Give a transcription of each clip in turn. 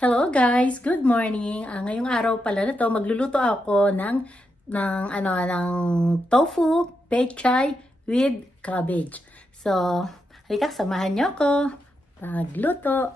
Hello guys, good morning. Ngayong araw pala na to, magluluto ako ng tofu pechay with cabbage. So, halika samahan niyo ako magluto.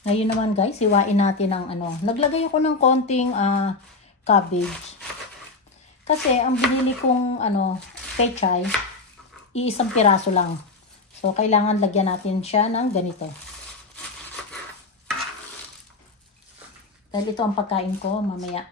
Ngayon naman guys, hiwain natin ang naglagay ako ng konting cabbage. Kasi ang binili kong pechay, iisang piraso lang. So kailangan lagyan natin siya ng ganito. Dahil ito ang pagkain ko mamaya.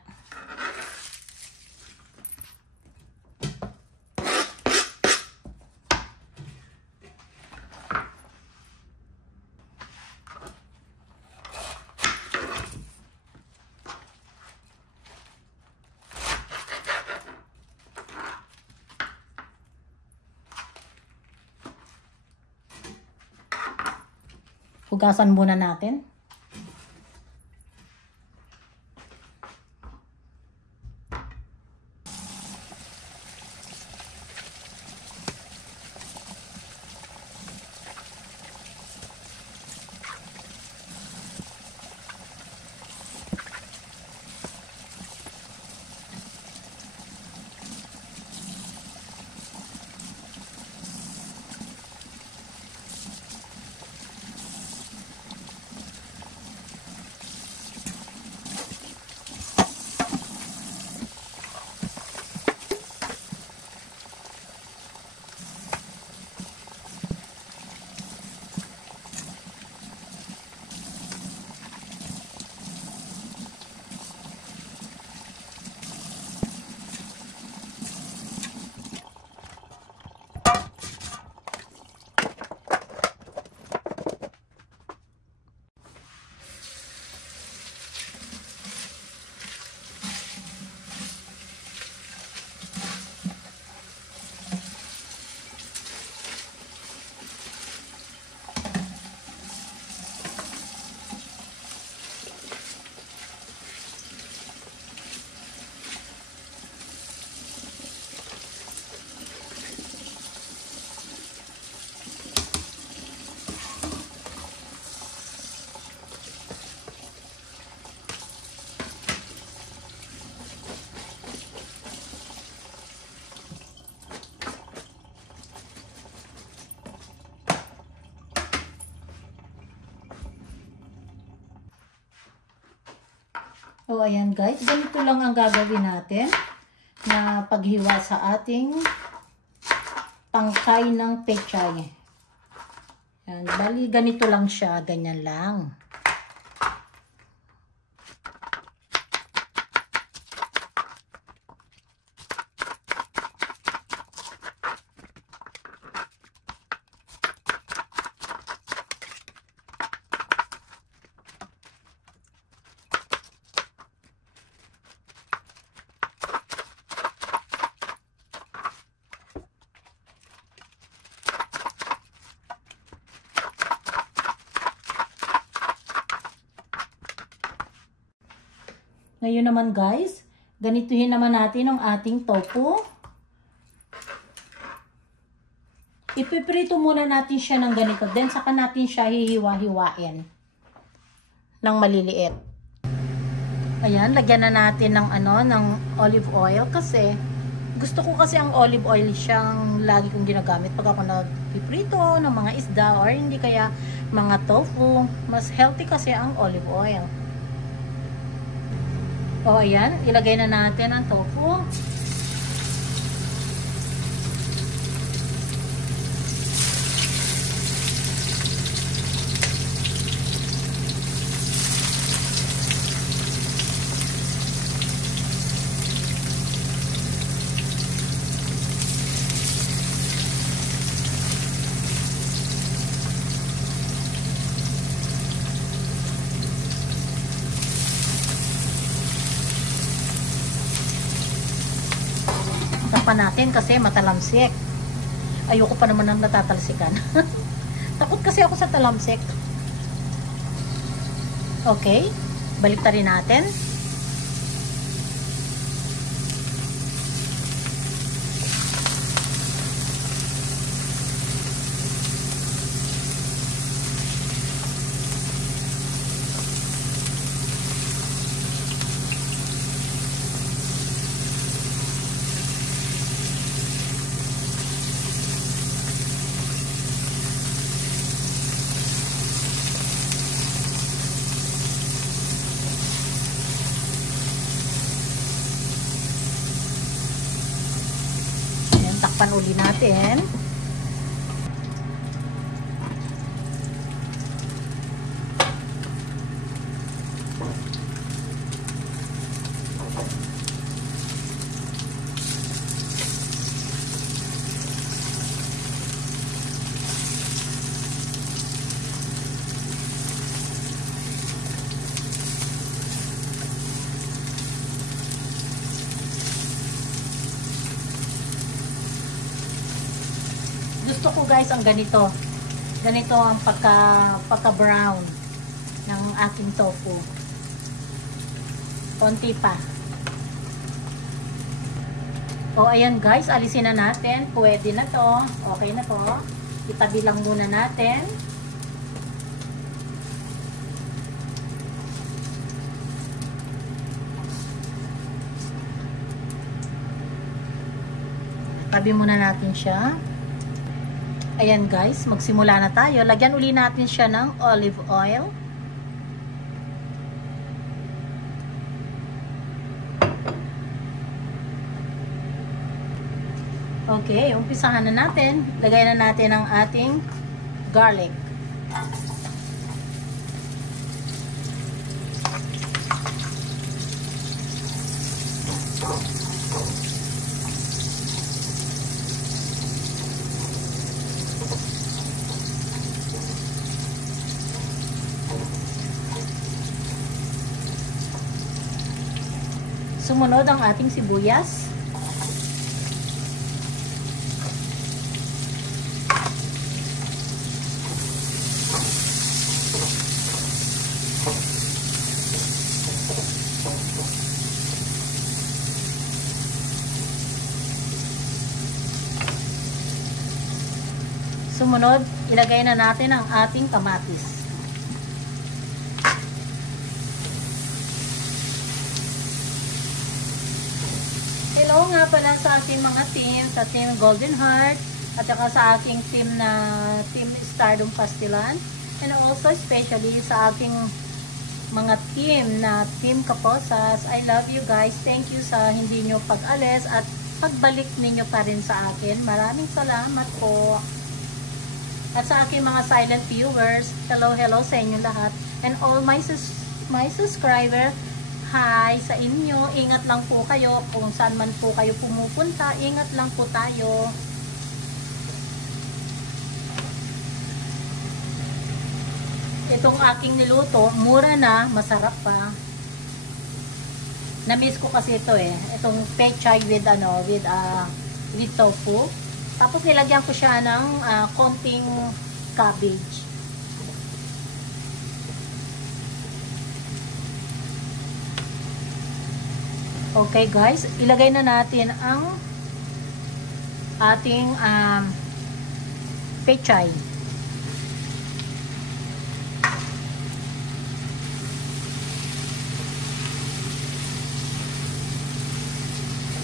Hugasan muna natin. So, ayan guys, ganito lang ang gagawin natin na paghiwa sa ating tangkay ng pechay. Ayan, bali ganito lang siya, ganyan lang. Ngayon naman guys, ganituhin naman natin ang ating tofu. Ipiprito muna natin siya ng ganito. Then saka natin siya hihiwa-hiwain ng maliliit. Ayan, lagyan na natin ng ng olive oil kasi Gusto ko kasi ang olive oil siyang lagi kong ginagamit pag ako nagpiprito ng mga isda or hindi kaya mga tofu. Mas healthy kasi ang olive oil. O ayan, ilagay na natin ang tofu. Tapan natin kasi matalamsik. Ayoko pa naman ng natatalsikan. Takot kasi ako sa talamsik. Okay, balik rin natin. Takpan uli natin. Gusto ko guys ang ganito. Ganito ang pagka-brown ng aking tofu. Konti pa. O ayan guys, alisin na natin. Pwede na to. Okay na to. Itabi lang muna natin. Tabi muna natin siya. Ayan guys, magsimula na tayo. Lagyan uli natin siya ng olive oil. Okay, umpisahan na natin. Lagay na natin ang ating garlic. Sumunod ang ating sibuyas. Sumunod, ilagay na natin ang ating kamatis. Hello nga pala sa aking mga team, sa Team Golden Heart, at saka sa aking team na Team Stardom Pastilan, and also especially sa aking mga team na Team Kaposas. I love you guys. Thank you sa hindi nyo pag-alis at pagbalik ninyo pa rin sa akin. Maraming salamat po. At sa aking mga silent viewers, hello sa inyo lahat. And all my subscriber, hi sa inyo. Ingat lang po kayo kung saan man po kayo pumupunta. Ingat lang po tayo. Itong aking niluto, mura na, masarap pa. Na-miss ko kasi ito eh. Itong pechay with with tofu. Tapos nilagyan ko siya ng konting cabbage. Okay guys, ilagay na natin ang ating pechay.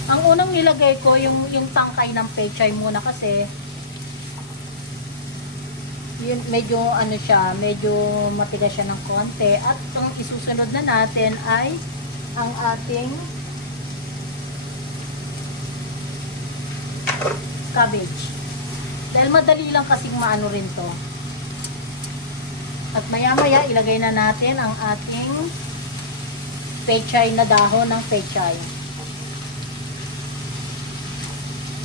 Ang unang nilagay ko yung tangkay ng pechay muna kasi yun, medyo ano siya, medyo matigas siya ng konti. At itong isusunod na natin ay ang ating cabbage. Dahil madali lang kasing maano rin to. At maya-maya ilagay na natin ang ating pechay na dahon ng pechay.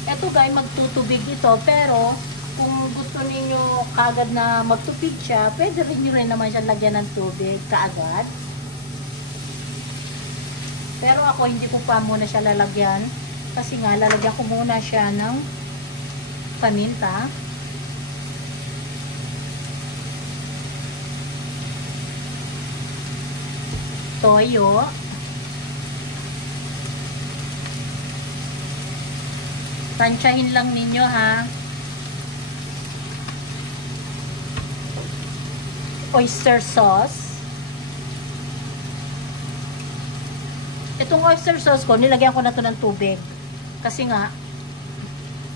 Ito guys, magtutubig ito, pero kung gusto niyo kagad na magtupig siya, pwede rin nyo rin naman siya lagyan ng tubig kaagad. Pero ako hindi ko pa muna siya lalagyan kasi nga lalagyan ko muna siya ng paminta. Toyo. Tansyahin lang ninyo ha. Oyster sauce. Itong oyster sauce ko, nilagyan ko na to ng tubig. Kasi nga,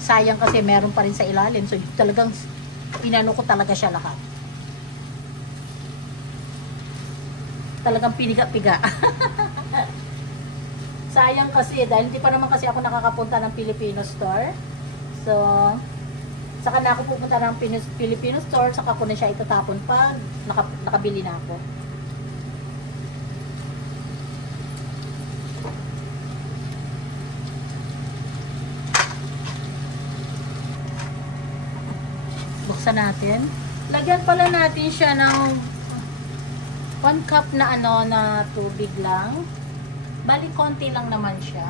sayang kasi meron pa rin sa ilalim. So, talagang, inano ko talaga siya lahat. Talagang piniga-piga. Sayang kasi, dahil hindi pa naman kasi ako nakakapunta ng Filipino store. So, saka na ako pupunta ng Filipino store, saka ko na siya itatapon pag nakabili na ako. Buksan natin. Lagyan pala natin siya ng 1 cup na ano na tubig lang. Bali konti lang naman siya.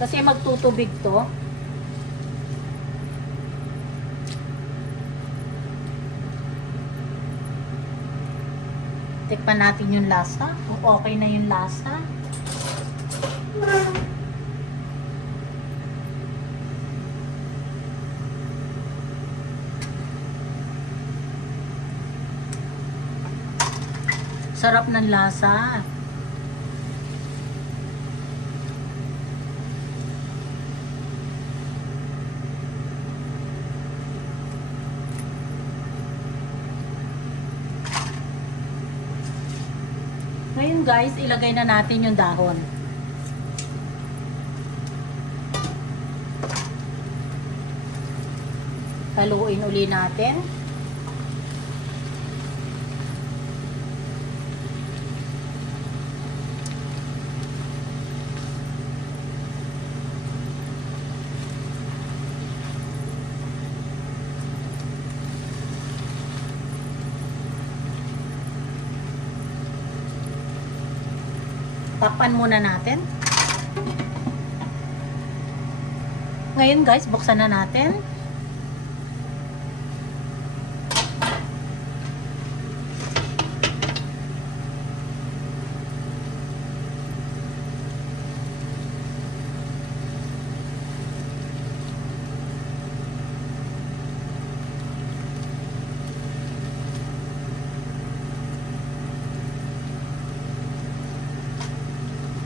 Kasi magtutubig to. Tikman natin yung lasa. Kung okay na yung lasa. Sarap ng lasa. Ngayon guys, ilagay na natin yung dahon. Haluin uli natin. Takpan muna natin. Ngayon guys, buksan na natin.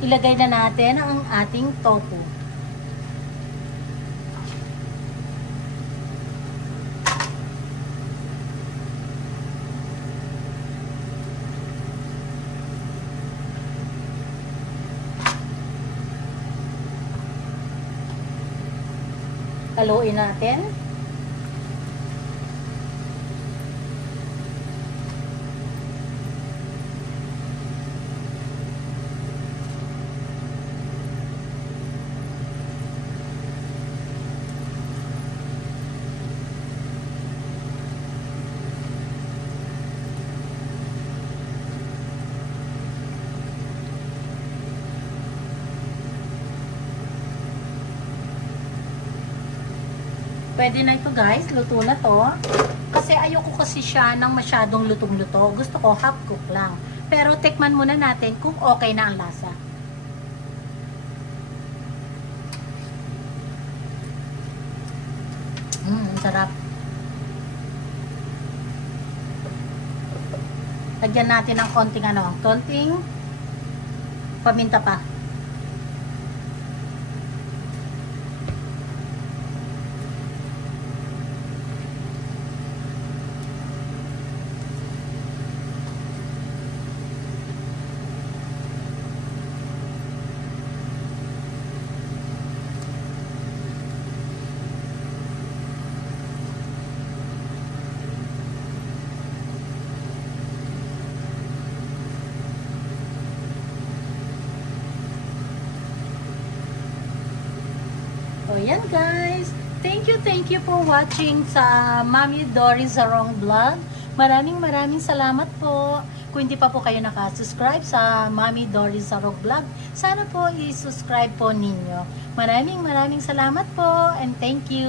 Ilagay na natin ang ating tofu. Haluin natin. Pwede na ito guys, luto na to. Kasi ayoko kasi siya ng masyadong lutong-luto. Gusto ko half cook lang. Pero tikman muna natin kung okay na ang lasa. Sarap. Lagyan natin ng konting paminta pa. So, yan guys. Thank you for watching sa Mami Doris Zarong Vlog. Maraming salamat po. Kung hindi pa po kayo nakasubscribe sa Mami Doris Zarong Vlog, sana po i-subscribe po ninyo. Maraming salamat po and thank you.